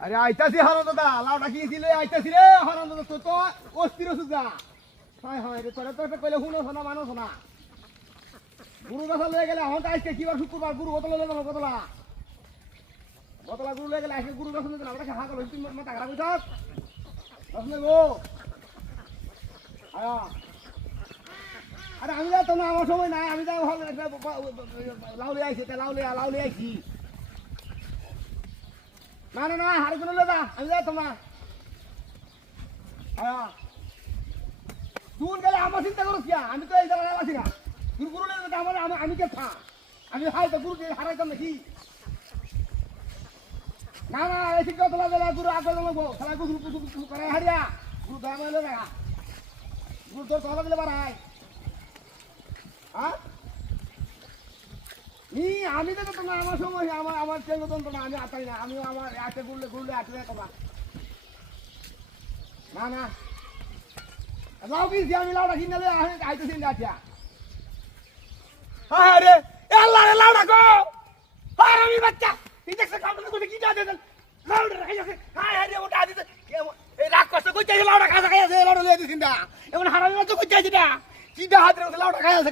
আরে আইতাছি হরন দাদা লাউটা কিছিল আইতাছি রে হরন দাদা তো অস্থির সুজা হয় হয় রে তোরা তো কইলে হুনো শোনা মানো শোনা গুরু গাছা লয়ে গেলে এখন আজকে কি বার শুক্রবার গুরু বোতলে লয়ে যাবো বোতলা গুরু লয়ে গেলে আজকে গুরু গাছ লয়ে গেলে আমরা হাঁ করো তুই মাথা খারাপ হইছস আসলে গো আয়া আরে আমি যাই তো না আমার সময় নাই আমি যাই লাউলে আইছি লাউলে আইছি না না না হারে কোনো লেদা আমি যাই তো না আয়া তুই গেলে আমার চিন্তা করো কি আমি তো এই জায়গায় আছি না তুই গুরু লেদা আমার আমি কে থা আমি হাই তো গুরু হারাইতাম নাকি না না এই ঠিক কথা লাগে গুরু আগে লাগবো সারা গুরু করে হারিয়া গুরু দাম এলো না গুরু তো তলা দিলে বাড়াই হ্যাঁ আমি তো তো না আমার সময় আমার চেঙ্গ তন্ত্র না আমি আতাই না আমি আমার এতে গুরলে আটলে কবা না না লাউ কি আমি লাউটা কিনে লই আইতেছি না আচ্ছা আরে আল্লাহ রে লাউটা গো আর আমি বাচ্চা তুই দেখছ কামটা করে কি দাদা লাউটা রাখাই আছে হায় হায় রে ওটা দিতে এই রাগ কষ্ট কই চাই লাউটা খাইছে লাউটা লই দিছিস না এমন হারামি মত কই চাইছিস না কি দা হাত রে লাউটা খাই আছে